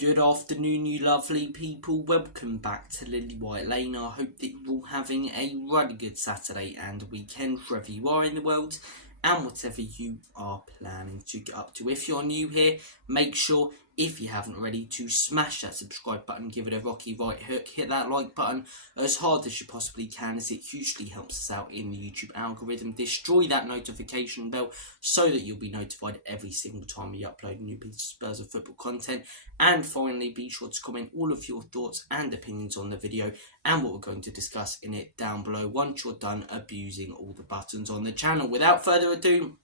Good afternoon, you lovely people. Welcome back to Lily White Lane. I hope that you're all having a really good Saturday and weekend wherever you are in the world and whatever you are planning to get up to. If you're new here, make sure, if you haven't already, to smash that subscribe button, give it a rocky right hook, hit that like button as hard as you possibly can, as it hugely helps us out in the YouTube algorithm. Destroy that notification bell so that you'll be notified every single time we upload a new piece of Spurs of football content. And finally, be sure to comment all of your thoughts and opinions on the video and what we're going to discuss in it down below once you're done abusing all the buttons on the channel. Without further ado,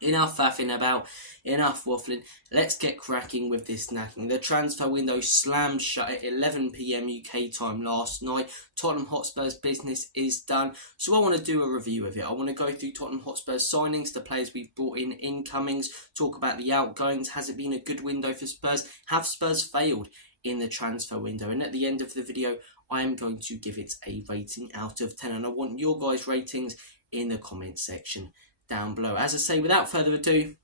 enough faffing about, enough waffling. Let's get cracking with this snacking. The transfer window slammed shut at 11 PM UK time last night. Tottenham Hotspur's business is done. So I want to do a review of it. I want to go through Tottenham Hotspur's signings, the players we've brought in, incomings, talk about the outgoings. Has it been a good window for Spurs? Have Spurs failed in the transfer window? And at the end of the video, I am going to give it a rating out of 10. And I want your guys' ratings in the comment section down below. As I say, without further ado,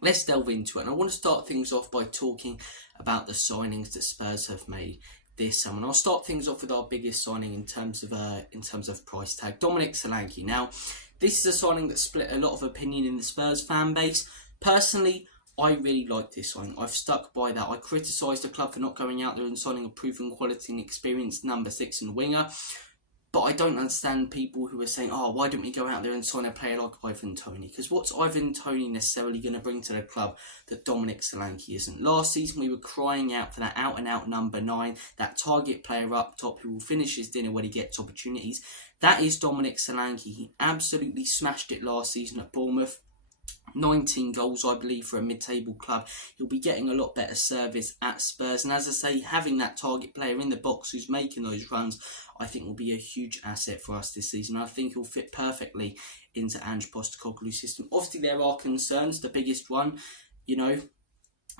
let's delve into it. And I want to start things off by talking about the signings that Spurs have made this summer. And I'll start things off with our biggest signing in terms of price tag, Dominic Solanke. Now, this is a signing that split a lot of opinion in the Spurs fan base. Personally, I really like this signing. I've stuck by that. I criticised the club for not going out there and signing a proven quality and experienced number 6 and winger. But I don't understand people who are saying, oh, why don't we go out there and sign a player like Ivan Toney? Because what's Ivan Toney necessarily going to bring to the club that Dominic Solanke isn't? Last season, we were crying out for that out-and-out number 9, that target player up top who will finish his dinner when he gets opportunities. That is Dominic Solanke. He absolutely smashed it last season at Bournemouth. 19 goals, I believe, for a mid-table club. He'll be getting a lot better service at Spurs. And as I say, having that target player in the box who's making those runs, I think will be a huge asset for us this season. I think he'll fit perfectly into Ange Postecoglou's system. Obviously, there are concerns. The biggest one,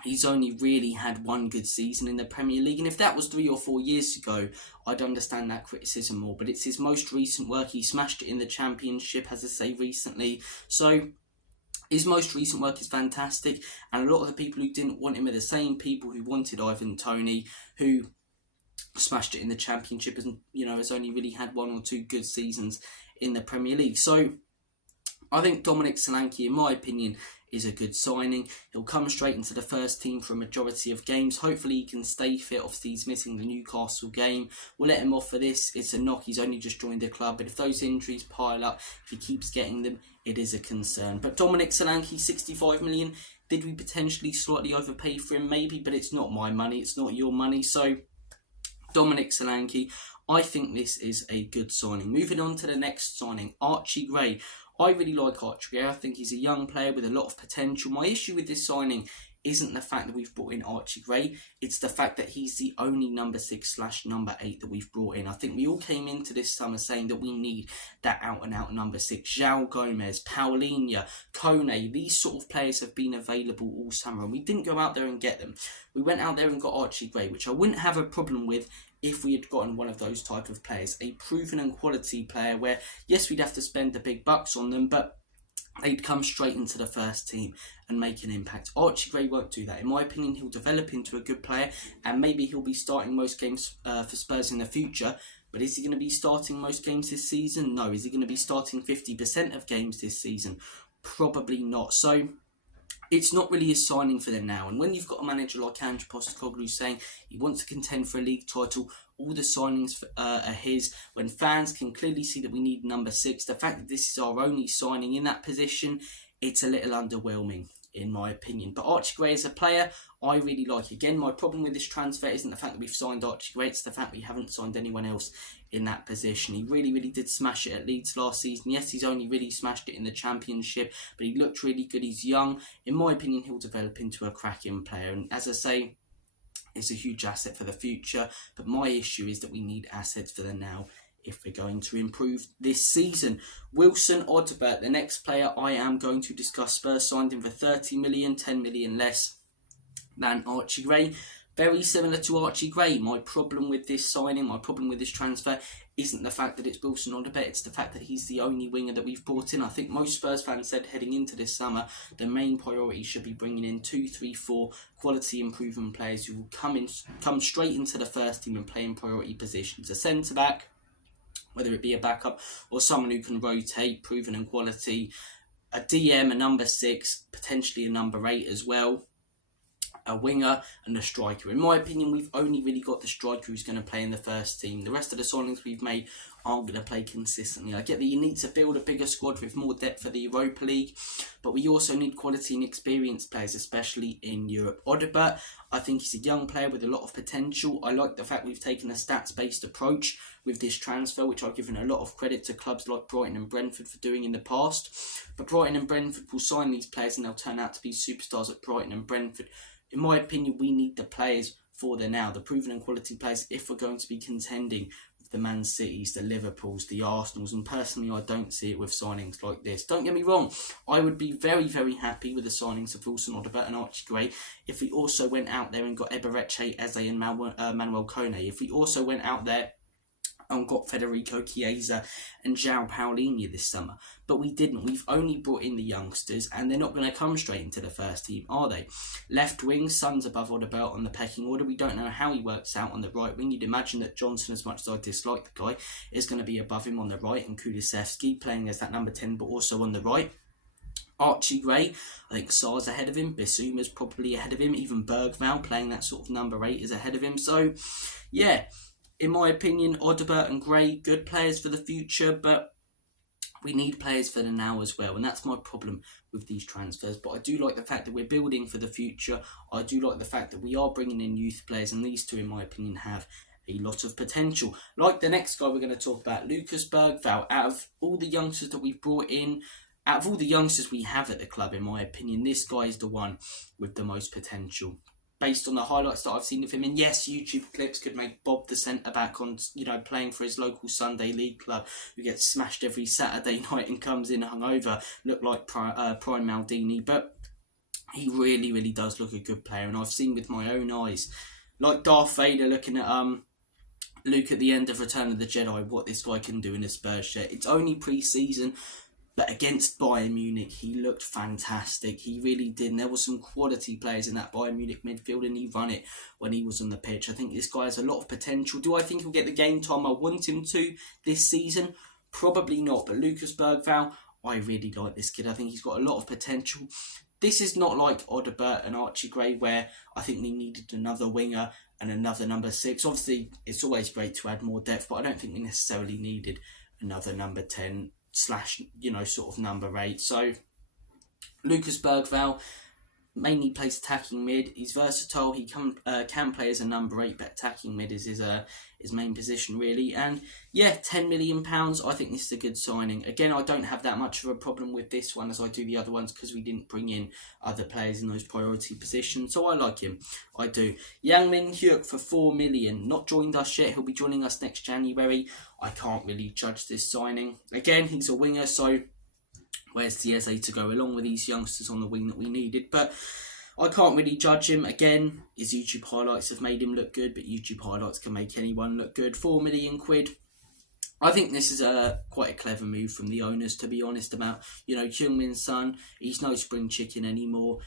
he's only really had one good season in the Premier League. And if that was 3 or 4 years ago, I'd understand that criticism more. But it's his most recent work. He smashed it in the Championship, as I say, recently. So his most recent work is fantastic, and a lot of the people who didn't want him are the same people who wanted Ivan Toney, who smashed it in the Championship and, has only really had 1 or 2 good seasons in the Premier League. So I think Dominic Solanke, in my opinion, is a good signing. He'll come straight into the first team for a majority of games. Hopefully he can stay fit. Obviously he's missing the Newcastle game. We'll let him off for this. It's a knock. He's only just joined the club. But if those injuries pile up, if he keeps getting them, it is a concern. But Dominic Solanke, 65 million. Did we potentially slightly overpay for him? Maybe, but it's not my money. It's not your money. So Dominic Solanke, I think this is a good signing. Moving on to the next signing, Archie Gray. I really like Archie Gray. I think he's a young player with a lot of potential. My issue with this signing isn't the fact that we've brought in Archie Gray. It's the fact that he's the only number 6/number 8 that we've brought in. I think we all came into this summer saying that we need that out-and-out number 6. João Gomez, Paulinho, Kone, these sort of players have been available all summer, and we didn't go out there and get them. We went out there and got Archie Gray, which I wouldn't have a problem with if we had gotten one of those type of players, a proven and quality player where, yes, we'd have to spend the big bucks on them, but they'd come straight into the first team and make an impact. Archie Gray won't do that. In my opinion, he'll develop into a good player, and maybe he'll be starting most games for Spurs in the future. But is he going to be starting most games this season? No. Is he going to be starting 50% of games this season? Probably not. So it's not really a signing for them now. And when you've got a manager like Ange Postecoglou saying he wants to contend for a league title, all the signings are his. When fans can clearly see that we need number 6, the fact that this is our only signing in that position, it's a little underwhelming, in my opinion. But Archie Gray as a player, I really like. Again, my problem with this transfer isn't the fact that we've signed Archie Gray, it's the fact we haven't signed anyone else in that position. He really did smash it at Leeds last season. Yes, he's only really smashed it in the Championship, but he looked really good. He's young. In my opinion, he'll develop into a cracking player. And as I say, it's a huge asset for the future. But my issue is that we need assets for the now if we're going to improve this season. Wilson Odbert, the next player I am going to discuss. Spurs signed him for 30 million, 10 million less than Archie Gray. Very similar to Archie Gray. My problem with this signing, my problem with this transfer, isn't the fact that it's Wilson Odobert, it's the fact that he's the only winger that we've brought in. I think most Spurs fans said heading into this summer, the main priority should be bringing in 2, 3, 4 quality improvement players who will come straight into the first team and play in priority positions. A centre-back, whether it be a backup or someone who can rotate, proven in quality, a DM, a number 6, potentially a number 8 as well, a winger and a striker. In my opinion, we've only really got the striker who's going to play in the first team. The rest of the signings we've made aren't going to play consistently. I get that you need to build a bigger squad with more depth for the Europa League, but we also need quality and experienced players, especially in Europe. Odobert, I think he's a young player with a lot of potential. I like the fact we've taken a stats-based approach with this transfer, which I've given a lot of credit to clubs like Brighton and Brentford for doing in the past. But Brighton and Brentford will sign these players and they'll turn out to be superstars at Brighton and Brentford. In my opinion, we need the players for the now, the proven and quality players, if we're going to be contending with the Man Cities, the Liverpools, the Arsenals, and personally I don't see it with signings like this. Don't get me wrong, I would be very, very happy with the signings of Wilson Odobert and Archie Gray if we also went out there and got Eberechi, Eze and Manuel Kone. If we also went out there and got Federico Chiesa and João Paulinho this summer. But we didn't. We've only brought in the youngsters and they're not going to come straight into the first team, are they? Left wing, Son's above Odobert on the pecking order. We don't know how he works out on the right wing. You'd imagine that Johnson, as much as I dislike the guy, is going to be above him on the right, and Kulusevski playing as that number 10 but also on the right. Archie Gray, I think Sarr's ahead of him, Bissouma's probably ahead of him, even Bergvall playing that sort of number 8 is ahead of him. So, yeah, in my opinion, Odobert and Gray, good players for the future, but we need players for the now as well, and that's my problem with these transfers. But I do like the fact that we're building for the future. I do like the fact that we are bringing in youth players, and these two, in my opinion, have a lot of potential. Like the next guy we're going to talk about, Lucas Bergvall. Out of all the youngsters that we've brought in, out of all the youngsters we have at the club, in my opinion, this guy is the one with the most potential. Based on the highlights that I've seen of him, and yes, YouTube clips could make Bob the centre-back on, playing for his local Sunday League club, who gets smashed every Saturday night and comes in hungover, look like Prime Maldini, but he really, really does look a good player, and I've seen with my own eyes, like Darth Vader looking at Luke at the end of Return of the Jedi, what this guy can do in a Spurs shirt. It's only pre-season, but against Bayern Munich, he looked fantastic. He really did. And there were some quality players in that Bayern Munich midfield, and he ran it when he was on the pitch. I think this guy has a lot of potential. Do I think he'll get the game time I want him to this season? Probably not. But Lucas Bergvall, I really like this kid. I think he's got a lot of potential. This is not like Odobert and Archie Gray, where I think we needed another winger and another number 6. Obviously, it's always great to add more depth, but I don't think we necessarily needed another number 10 / sort of number 8. So Lucas Bergvall mainly plays attacking mid. He's versatile. He can play as a number 8, but attacking mid is his main position really. And yeah, £10 million. I think this is a good signing. Again, I don't have that much of a problem with this one as I do the other ones because we didn't bring in other players in those priority positions. So I like him. I do. Yang Min Hyuk for £4 million. Not joined us yet. He'll be joining us next January. I can't really judge this signing. Again, he's a winger, so where's the Eze to go along with these youngsters on the wing that we needed? But I can't really judge him. Again, his YouTube highlights have made him look good, but YouTube highlights can make anyone look good. £4 million. I think this is quite a clever move from the owners, to be honest, about, Heung-min Son. He's no spring chicken anymore.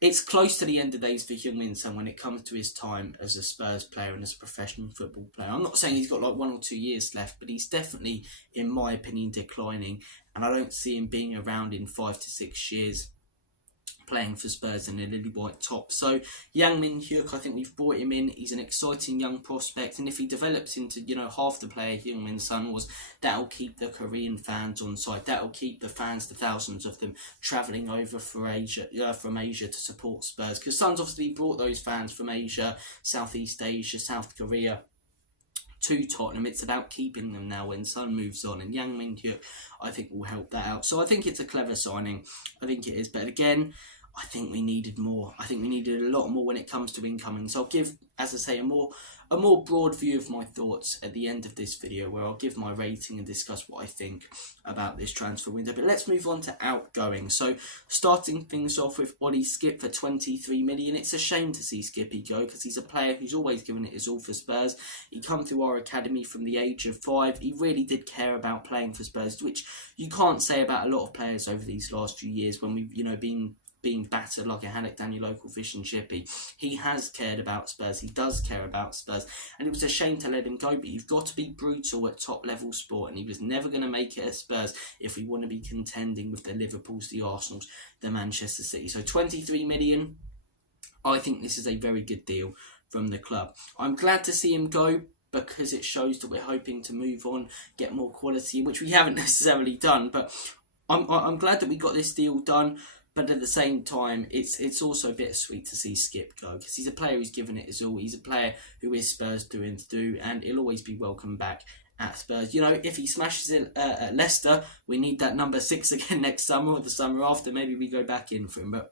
It's close to the end of days for Heung-min Son when it comes to his time as a Spurs player and as a professional football player. I'm not saying he's got like 1 or 2 years left, but he's definitely, in my opinion, declining. And I don't see him being around in 5 to 6 years playing for Spurs in a lily white top. So Yang Min Hyuk, I think we've brought him in. He's an exciting young prospect, and if he develops into half the player Heung-min Son was, that'll keep the Korean fans on side. That'll keep the fans, the thousands of them, travelling over from Asia to support Spurs, because Son's obviously brought those fans from Asia, Southeast Asia, South Korea to Tottenham. It's about keeping them now when Son moves on, and Yang Min Hyuk, I think, will help that out. So I think it's a clever signing. I think it is. But again, I think we needed more. I think we needed a lot more when it comes to incoming. So I'll give, as I say, a more broad view of my thoughts at the end of this video, where I'll give my rating and discuss what I think about this transfer window. But let's move on to outgoing. So starting things off with Ollie Skipp for 23 million. It's a shame to see Skippy go, because he's a player who's always given it his all for Spurs. He come through our academy from the age of 5. He really did care about playing for Spurs, which you can't say about a lot of players over these last few years when we've been battered like a haddock down your local fish and chippy. He has cared about Spurs. He does care about Spurs. And it was a shame to let him go, but you've got to be brutal at top level sport, and he was never going to make it at Spurs if we want to be contending with the Liverpools, the Arsenals, the Manchester City. So 23 million, I think this is a very good deal from the club. I'm glad to see him go, because it shows that we're hoping to move on, get more quality, which we haven't necessarily done. But I'm glad that we got this deal done. But at the same time, it's also a bit sweet to see Skipp go, because he's a player who's given it his all. He's a player who is Spurs through and through, and he'll always be welcome back at Spurs. You know, if he smashes it at Leicester, we need that number 6 again next summer or the summer after. Maybe we go back in for him. But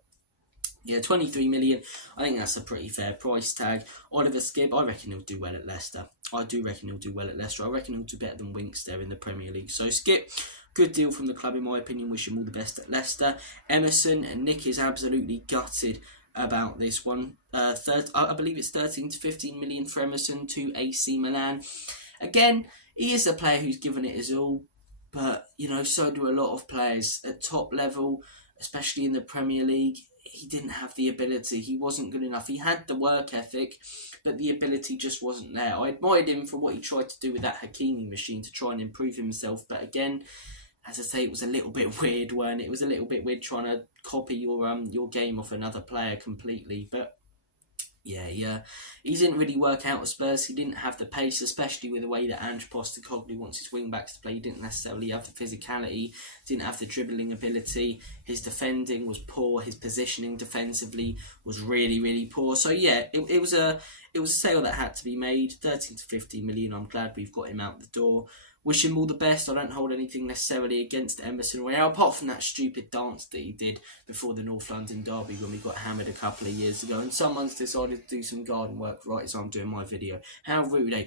yeah, 23 million, I think that's a pretty fair price tag. Oliver Skipp, I reckon he'll do well at Leicester. I do reckon he'll do well at Leicester. I reckon he'll do better than Winks there in the Premier League. So Skipp, good deal from the club in my opinion. Wish him all the best at Leicester. Emerson, and Nick is absolutely gutted about this one. I believe it's 13 to 15 million for Emerson to AC Milan. Again, he is a player who's given it his all, but you know, so do a lot of players at top level, especially in the Premier League. He didn't have the ability. He wasn't good enough. He had the work ethic, but the ability just wasn't there. I admired him for what he tried to do with that Hakimi machine to try and improve himself. But again, as I say, it was a little bit weird, weren't it? It was a little bit weird trying to copy your game off another player completely. But yeah, he didn't really work out at Spurs. He didn't have the pace, especially with the way that Ange Postecoglou wants his wing-backs to play. He didn't necessarily have the physicality, didn't have the dribbling ability. His defending was poor. His positioning defensively was really, really poor. So yeah, it was a sale that had to be made. 13 to 15 million. I'm glad we've got him out the door. Wish him all the best. I don't hold anything necessarily against Emerson Royale, apart from that stupid dance that he did before the North London derby when we got hammered a couple of years ago. And someone's decided to do some garden work right as I'm doing my video. How rude, eh?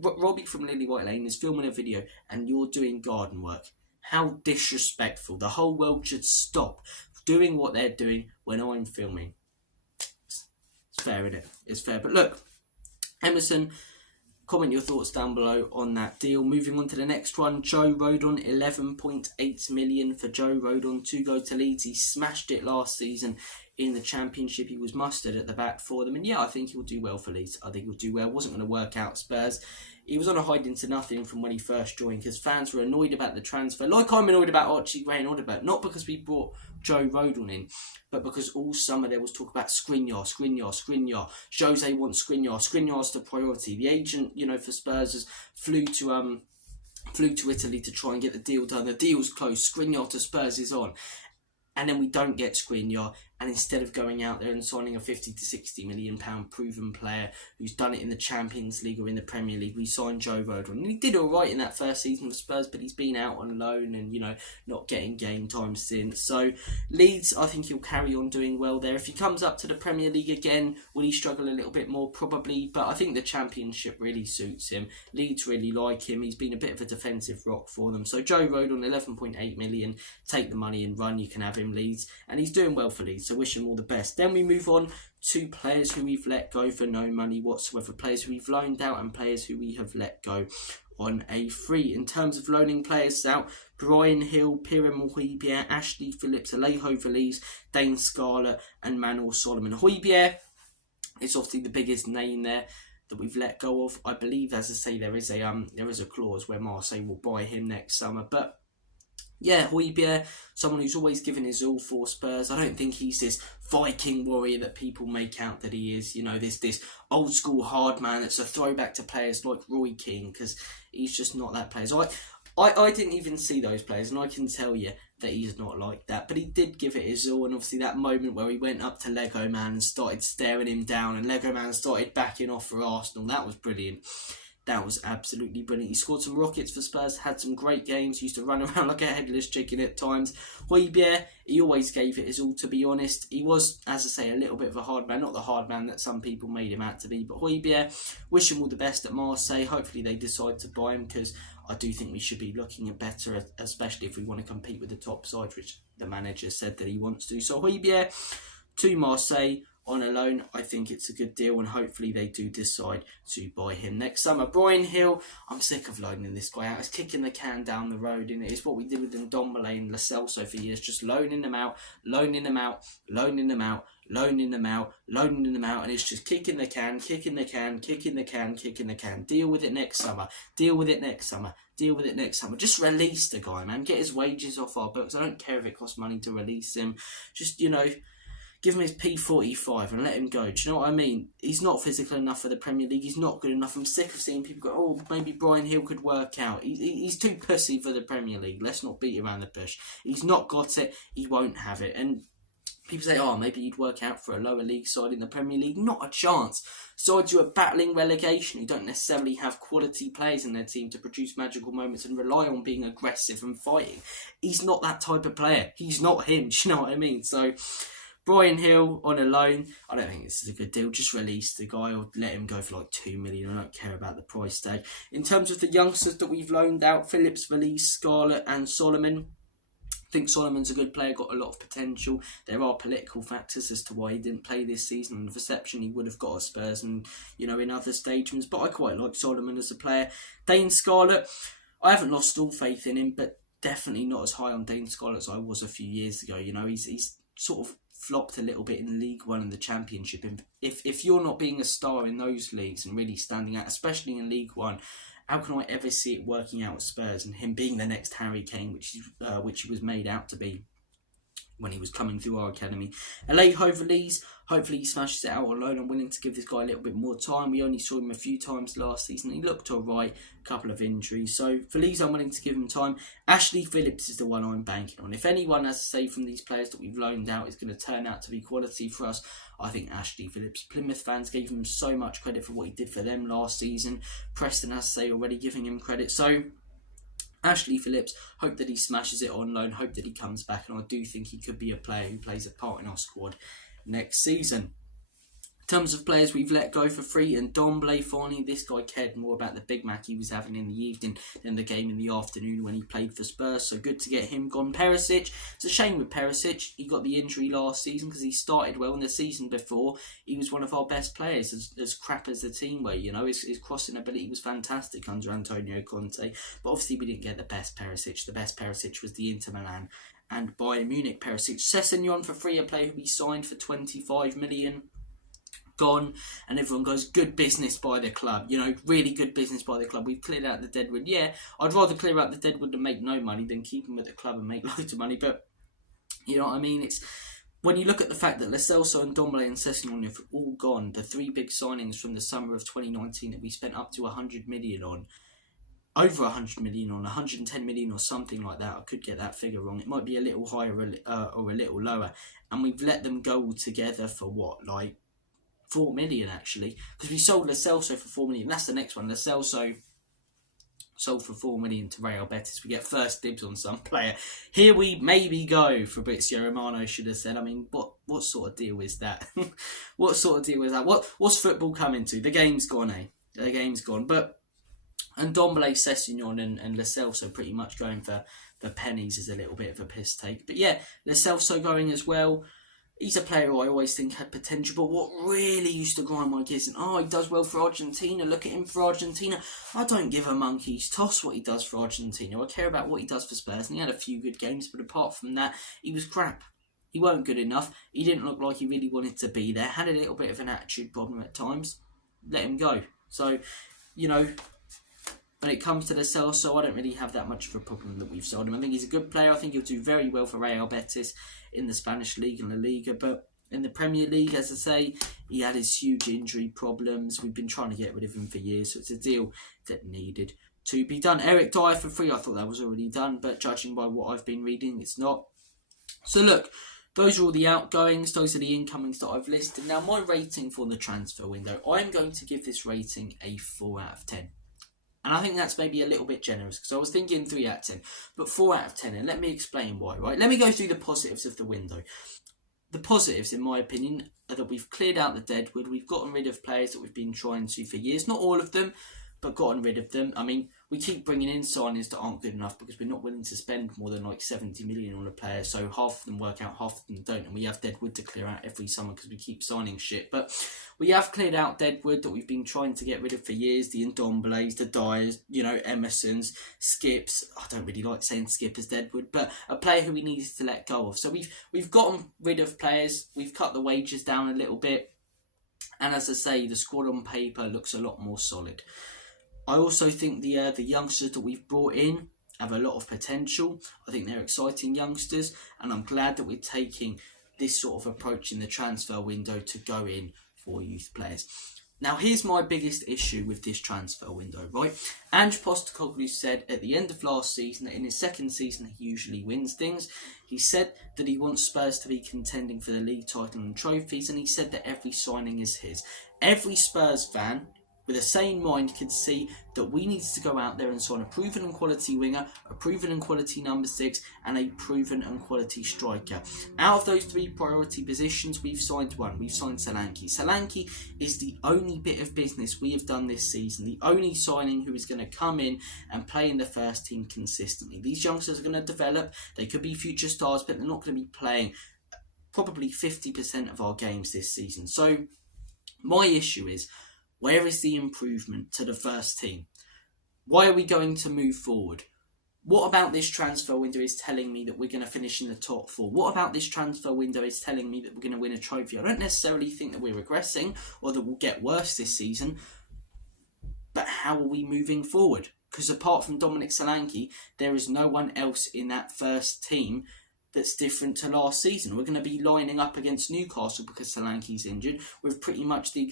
Robbie from Lily White Lane is filming a video and you're doing garden work. How disrespectful. The whole world should stop doing what they're doing when I'm filming. It's fair, isn't it? It's fair. But look, Emerson, comment your thoughts down below on that deal. Moving on to the next one, Joe Rodon, 11.8 million for Joe Rodon to go to Leeds. He smashed it last season in the Championship. He was mustered at the back for them, and yeah, I think he'll do well for Leeds. I think he'll do well. Wasn't going to work out Spurs. He was on a hide into nothing from when he first joined, because fans were annoyed about the transfer, like I'm annoyed about Archie Gray and Audibert, not because we brought Joe Rodon in, but because all summer there was talk about Skriniar. Jose wants Skriniar's the priority. The agent, for Spurs flew to Italy to try and get the deal done. The deal's closed. Skriniar to Spurs is on. And then we don't get Skriniar, and instead of going out there and signing a 50 to 60 million pound proven player who's done it in the Champions League or in the Premier League, we signed Joe Rodon. And he did all right in that first season for Spurs, but he's been out on loan and, not getting game time since. So Leeds, I think he'll carry on doing well there. If he comes up to the Premier League again, will he struggle a little bit more? Probably, but I think the Championship really suits him. Leeds really like him. He's been a bit of a defensive rock for them. So Joe Rodon, 11.8 million, take the money and run. You can have him, Leeds, and he's doing well for Leeds, so wish him all the best. Then we move on to players who we've let go for no money whatsoever, players who we've loaned out and players who we have let go on a free. In terms of loaning players out, Brian Hill, Pierre Højbjerg, Ashley Phillips, Alejo Valise, Dane Scarlett and Manuel Solomon. Højbjerg is obviously the biggest name there that we've let go of. I believe, as I say, there is a clause where Marseille will buy him next summer, but yeah, Højbjerg, someone who's always given his all for Spurs. I don't think he's this Viking warrior that people make out that he is. This old school hard man that's a throwback to players like Roy Keane, because he's just not that player. So I didn't even see those players, and I can tell you that he's not like that. But he did give it his all, and obviously that moment where he went up to Lego Man and started staring him down, and Lego Man started backing off for Arsenal, that was brilliant. That was absolutely brilliant. He scored some rockets for Spurs, had some great games, used to run around like a headless chicken at times. Højbjerg, he always gave it his all, to be honest. He was, as I say, a little bit of a hard man. Not the hard man that some people made him out to be. But Højbjerg, wish him all the best at Marseille. Hopefully they decide to buy him, because I do think we should be looking at better, especially if we want to compete with the top side, which the manager said that he wants to. So Højbjerg to Marseille on a loan. I think it's a good deal, and hopefully they do decide to buy him next summer. Bryan Hill, I'm sick of loaning this guy out. It's kicking the can down the road, and it's what we did with Ndombele and Lo Celso for years, just loaning them out, loaning them out, loaning them out, loaning them out, loaning them out, and it's just kicking the can, kicking the can, kicking the can, kicking the can. Deal with it next summer. Deal with it next summer. Deal with it next summer. Just release the guy, man. Get his wages off our books. I don't care if it costs money to release him. Just, give him his P45 and let him go. Do you know what I mean? He's not physical enough for the Premier League. He's not good enough. I'm sick of seeing people go, oh, maybe Bryan Hill could work out. He's too pussy for the Premier League. Let's not beat around the bush. He's not got it. He won't have it. And people say, oh, maybe he'd work out for a lower league side in the Premier League. Not a chance. Sides who are battling relegation, who don't necessarily have quality players in their team to produce magical moments and rely on being aggressive and fighting. He's not that type of player. He's not him. Do you know what I mean? So Bryan Hill on a loan, I don't think this is a good deal. Just release the guy or let him go for like 2 million. I don't care about the price tag. In terms of the youngsters that we've loaned out, Phillips, Valise, Scarlett and Solomon. I think Solomon's a good player, got a lot of potential. There are political factors as to why he didn't play this season, and the reception he would have got at Spurs and, in other stadiums. But I quite like Solomon as a player. Dane Scarlett, I haven't lost all faith in him, but definitely not as high on Dane Scarlett as I was a few years ago. He's sort of flopped a little bit in League One and the Championship. And if you're not being a star in those leagues and really standing out, especially in League One, how can I ever see it working out at Spurs and him being the next Harry Kane, which he was made out to be when he was coming through our academy? Alejo Valise, hopefully he smashes it out on loan. I'm willing to give this guy a little bit more time. We only saw him a few times last season. He looked alright, a couple of injuries. So Valise, I'm willing to give him time. Ashley Phillips is the one I'm banking on. If anyone, as I say, from these players that we've loaned out is going to turn out to be quality for us, I think Ashley Phillips. Plymouth fans gave him so much credit for what he did for them last season. Preston, as I say, already giving him credit. So Ashley Phillips, hope that he smashes it on loan, hope that he comes back, and I do think he could be a player who plays a part in our squad next season. In terms of players we've let go for free, and Ndombele, finally, this guy cared more about the Big Mac he was having in the evening than the game in the afternoon when he played for Spurs, so good to get him gone. Perisic, it's a shame with Perisic, he got the injury last season because he started well in the season before. He was one of our best players, as crap as the team were, his crossing ability was fantastic under Antonio Conte, but obviously we didn't get the best Perisic. The best Perisic was the Inter Milan and Bayern Munich Perisic. Sessegnon for free, a player who we signed for 25 million. Gone, and everyone goes, good business by the club, really good business by the club. We've cleared out the deadwood. Yeah, I'd rather clear out the deadwood and make no money than keep him at the club and make loads of money, but you know what I mean? It's when you look at the fact that Lo Celso and Ndombele and Sessegnon have all gone, the three big signings from the summer of 2019 that we spent up to 100 million on, over 100 million on, 110 million or something like that. I could get that figure wrong. It might be a little higher or a little lower, and we've let them go all together for what, like 4 million actually, because we sold Lo Celso for 4 million. That's the next one. Lo Celso sold for 4 million to Real Betis. We get first dibs on some player. Here we maybe go, Fabrizio Romano should have said. I mean, what sort of deal is that? What sort of deal is that? What's football coming to? The game's gone, eh? The game's gone. But Ndombele, Sessegnon and Lo Celso pretty much going for pennies is a little bit of a piss take. But yeah, Lo Celso going as well. He's a player who I always think had potential, but what really used to grind my gears, and he does well for Argentina, look at him for Argentina. I don't give a monkey's toss what he does for Argentina. I care about what he does for Spurs, and he had a few good games, but apart from that, he was crap. He weren't good enough. He didn't look like he really wanted to be there. Had a little bit of an attitude problem at times. Let him go. So, when it comes to Lo Celso, I don't really have that much of a problem that we've sold him. I think he's a good player. I think he'll do very well for Real Betis in the Spanish League and La Liga. But in the Premier League, as I say, he had his huge injury problems. We've been trying to get rid of him for years, so it's a deal that needed to be done. Eric Dyer for free, I thought that was already done, but judging by what I've been reading, it's not. So look, those are all the outgoings. Those are the incomings that I've listed. Now, my rating for the transfer window, I'm going to give this rating a 4 out of 10. And I think that's maybe a little bit generous, because I was thinking 3 out of 10, but 4 out of 10. And let me explain why, right? Let me go through the positives of the window. The positives, in my opinion, are that we've cleared out the deadwood. We've gotten rid of players that we've been trying to for years. Not all of them, but gotten rid of them. I mean, we keep bringing in signings that aren't good enough because we're not willing to spend more than like 70 million on a player. So half of them work out, half of them don't. And we have deadwood to clear out every summer because we keep signing shit. But we have cleared out deadwood that we've been trying to get rid of for years. The Ndombeles, the Dyers, Emersons, Skips. I don't really like saying Skip as deadwood, but a player who we needed to let go of. So we've gotten rid of players. We've cut the wages down a little bit. And as I say, the squad on paper looks a lot more solid. I also think the youngsters that we've brought in have a lot of potential. I think they're exciting youngsters, and I'm glad that we're taking this sort of approach in the transfer window to go in for youth players. Now, here's my biggest issue with this transfer window, right? Ange Postecoglou said at the end of last season that in his second season he usually wins things. He said that he wants Spurs to be contending for the league title and trophies, and he said that every signing is his. Every Spurs fan with a sane mind could see that we needed to go out there and sign a proven and quality winger, a proven and quality number 6, and a proven and quality striker. Out of those 3 priority positions, we've signed one. We've signed Solanke. Solanke is the only bit of business we have done this season, the only signing who is going to come in and play in the first team consistently. These youngsters are going to develop. They could be future stars, but they're not going to be playing probably 50% of our games this season. So my issue is, where is the improvement to the first team? Why are we going to move forward? What about this transfer window is telling me that we're going to finish in the top 4? What about this transfer window is telling me that we're going to win a trophy? I don't necessarily think that we're regressing or that we'll get worse this season. But how are we moving forward? Because apart from Dominic Solanke, there is no one else in that first team that's different to last season. We're going to be lining up against Newcastle because Solanke's injured with pretty much the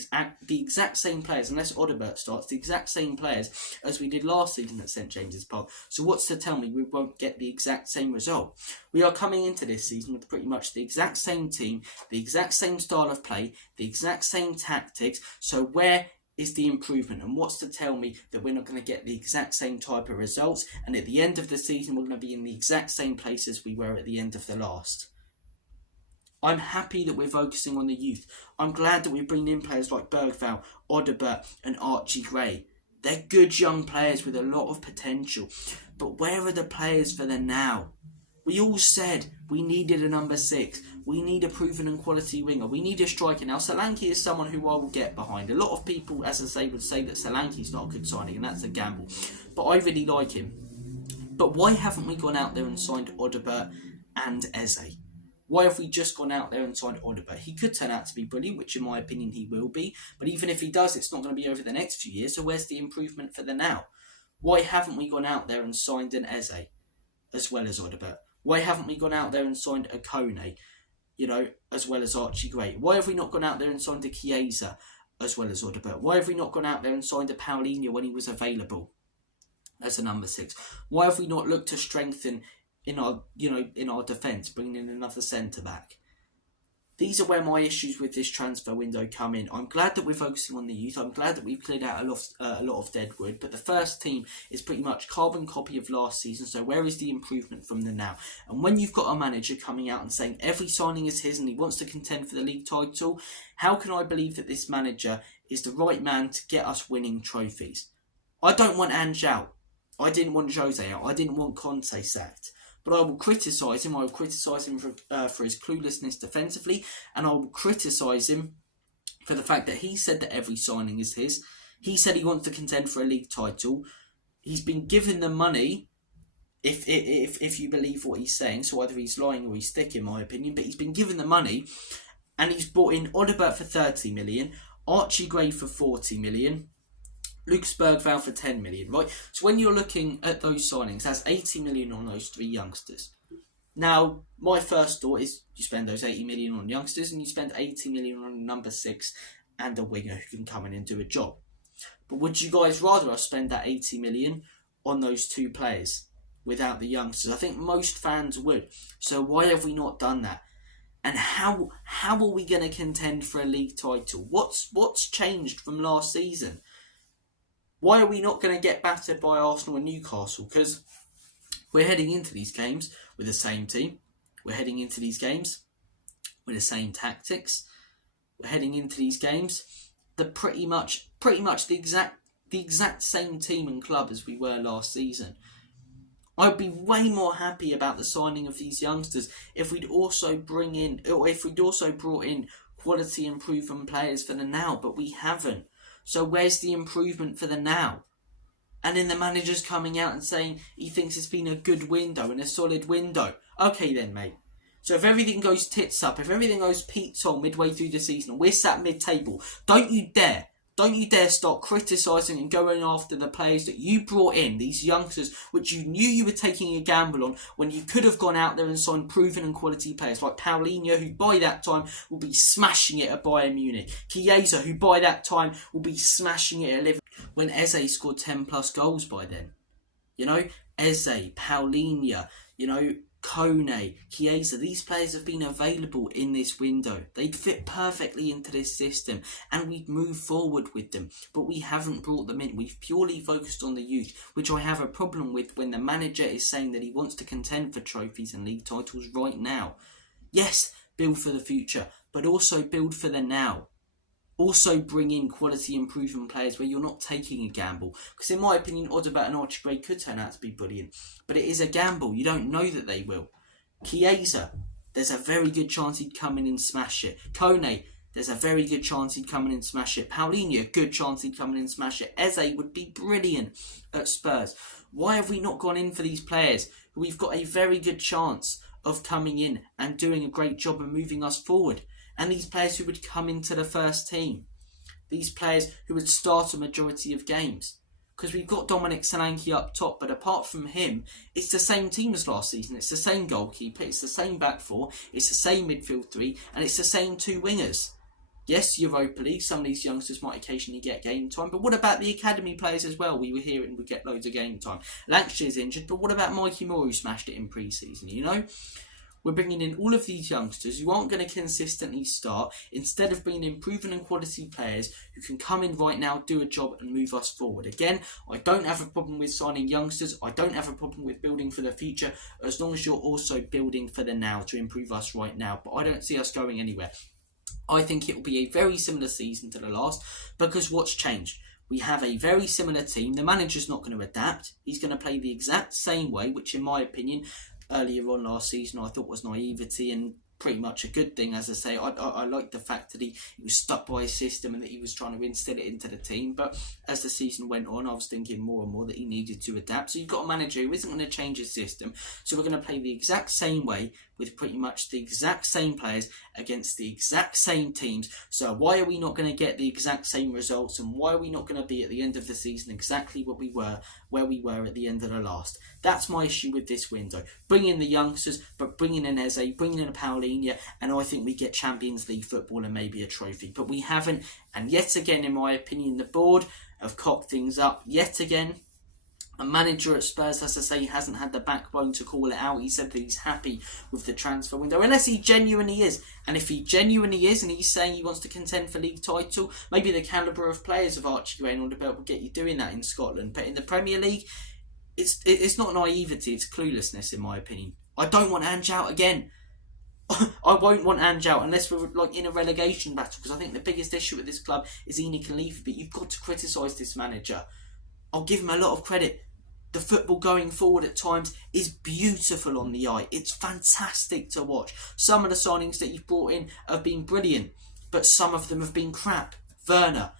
exact same players, unless Odobert starts, the exact same players as we did last season at St James's Park. So what's to tell me we won't get the exact same result? We are coming into this season with pretty much the exact same team, the exact same style of play, the exact same tactics. So where is the improvement, and what's to tell me that we're not going to get the exact same type of results, and at the end of the season we're going to be in the exact same place as we were at the end of the last? I'm happy that we're focusing on the youth. I'm glad that we're bringing in players like Bergvall, Odobert and Archie Gray. They're good young players with a lot of potential, but where are the players for the now? We all said we needed a number 6. We need a proven and quality winger. We need a striker. Now, Solanke is someone who I will get behind. A lot of people, as I say, would say that Solanke's not a good signing, and that's a gamble. But I really like him. But why haven't we gone out there and signed Odobert and Eze? Why have we just gone out there and signed Odobert? He could turn out to be brilliant, which in my opinion he will be. But even if he does, it's not going to be over the next few years. So where's the improvement for the now? Why haven't we gone out there and signed an Eze as well as Odobert? Why haven't we gone out there and signed a Kone, as well as Archie Gray? Why have we not gone out there and signed a Chiesa as well as Odobert? Why have we not gone out there and signed a Paulinho when he was available as a number 6? Why have we not looked to strengthen in our defence, bringing in another centre-back? These are where my issues with this transfer window come in. I'm glad that we're focusing on the youth. I'm glad that we've cleared out a lot of deadwood. But the first team is pretty much carbon copy of last season. So where is the improvement from the now? And when you've got a manager coming out and saying every signing is his and he wants to contend for the league title, how can I believe that this manager is the right man to get us winning trophies? I don't want Ange out. I didn't want Jose out. I didn't want Conte sacked. But I will criticise him. I will criticise him for his cluelessness defensively. And I will criticise him for the fact that he said that every signing is his. He said he wants to contend for a league title. He's been given the money, if you believe what he's saying. So either he's lying or he's thick, in my opinion. But he's been given the money. And he's brought in Odobert for 30 million. Archie Gray for 40 million. Lucas Bergvall for 10 million, right? So when you're looking at those signings, that's 80 million on those 3 youngsters. Now, my first thought is you spend those 80 million on youngsters and you spend 80 million on a number 6 and a winger who can come in and do a job. But would you guys rather us spend that 80 million on those 2 players without the youngsters? I think most fans would. So why have we not done that? And how are we going to contend for a league title? What's changed from last season? Why are we not going to get battered by Arsenal and Newcastle? Because we're heading into these games with the same team. We're heading into these games with the same tactics. We're heading into these games pretty much the exact same team and club as we were last season. I'd be way more happy about the signing of these youngsters if we'd also brought in quality and proven players for the now, but we haven't. So where's the improvement for the now? And then the manager's coming out and saying he thinks it's been a good window and a solid window. Okay then, mate. So if everything goes tits up, if everything goes Pete's on midway through the season, we're sat mid-table, don't you dare start criticising and going after the players that you brought in, these youngsters, which you knew you were taking a gamble on when you could have gone out there and signed proven and quality players like Paulinho, who by that time will be smashing it at Bayern Munich. Chiesa, who by that time will be smashing it at Liverpool. When Eze scored 10 plus goals by then. You know, Eze, Paulinho, Kone, Chiesa, these players have been available in this window. They'd fit perfectly into this system and we'd move forward with them. But we haven't brought them in. We've purely focused on the youth, which I have a problem with when the manager is saying that he wants to contend for trophies and league titles right now. Yes, build for the future, but also build for the now. Also bring in quality and proven players where you're not taking a gamble. Because in my opinion, odds about an Archie could turn out to be brilliant. But it is a gamble. You don't know that they will. Chiesa, there's a very good chance he'd come in and smash it. Kone, there's a very good chance he'd come in and smash it. Paulinho, good chance he'd come in and smash it. Eze would be brilliant at Spurs. Why have we not gone in for these players who we've got a very good chance of coming in and doing a great job and moving us forward? And these players who would come into the first team. These players who would start a majority of games. Because we've got Dominic Solanke up top, but apart from him, it's the same team as last season. It's the same goalkeeper, it's the same back four, it's the same midfield three, and it's the same two wingers. Yes, Europa League, some of these youngsters might occasionally get game time, but what about the academy players as well? We were hearing we get loads of game time. Lancashire's injured, but what about Mikey Moore, who smashed it in pre-season, We're bringing in all of these youngsters who aren't going to consistently start, instead of bringing in proven and quality players who can come in right now, do a job and move us forward. Again, I don't have a problem with signing youngsters. I don't have a problem with building for the future, as long as you're also building for the now to improve us right now. But I don't see us going anywhere. I think it will be a very similar season to the last, because what's changed? We have a very similar team. The manager's not going to adapt. He's going to play the exact same way, which in my opinion, earlier on last season I thought was naivety and pretty much a good thing. As I say, I like the fact that he was stuck by his system and that he was trying to instill it into the team. But as the season went on, I was thinking more and more that he needed to adapt. So you've got a manager who isn't going to change his system. So we're going to play the exact same way with pretty much the exact same players against the exact same teams. So why are we not going to get the exact same results, and why are we not going to be at the end of the season exactly where we were at the end of the last? That's my issue with this window. Bring in the youngsters, but bring in an Eze, bring in a Paulinho, and I think we get Champions League football and maybe a trophy. But we haven't, and yet again, in my opinion, the board have cocked things up yet again. A manager at Spurs, as I say, hasn't had the backbone to call it out. He said that he's happy with the transfer window, unless he genuinely is. And if he genuinely is, and he's saying he wants to contend for league title, maybe the calibre of players of Archie Gray and Alderweireld will get you doing that in Scotland. But in the Premier League, it's not naivety, it's cluelessness, in my opinion. I don't want Ange out again. I won't want Ange out unless we're like in a relegation battle, because I think the biggest issue with this club is Enoch and Leafy. But you've got to criticise this manager. I'll give him a lot of credit. The football going forward at times is beautiful on the eye. It's fantastic to watch. Some of the signings that you've brought in have been brilliant, but some of them have been crap. Werner,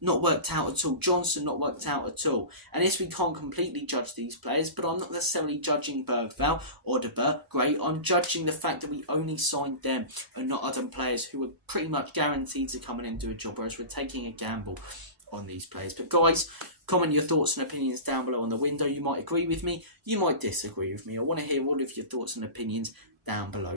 not worked out at all. Johnson, not worked out at all. And yes, we can't completely judge these players, but I'm not necessarily judging Bergvall, Alderweireld, Gray. I'm judging the fact that we only signed them and not other players who were pretty much guaranteed to come in and do a job, whereas we're taking a gamble on these players. But guys, comment your thoughts and opinions down below on the window. You might agree with me, you might disagree with me. I want to hear all of your thoughts and opinions down below.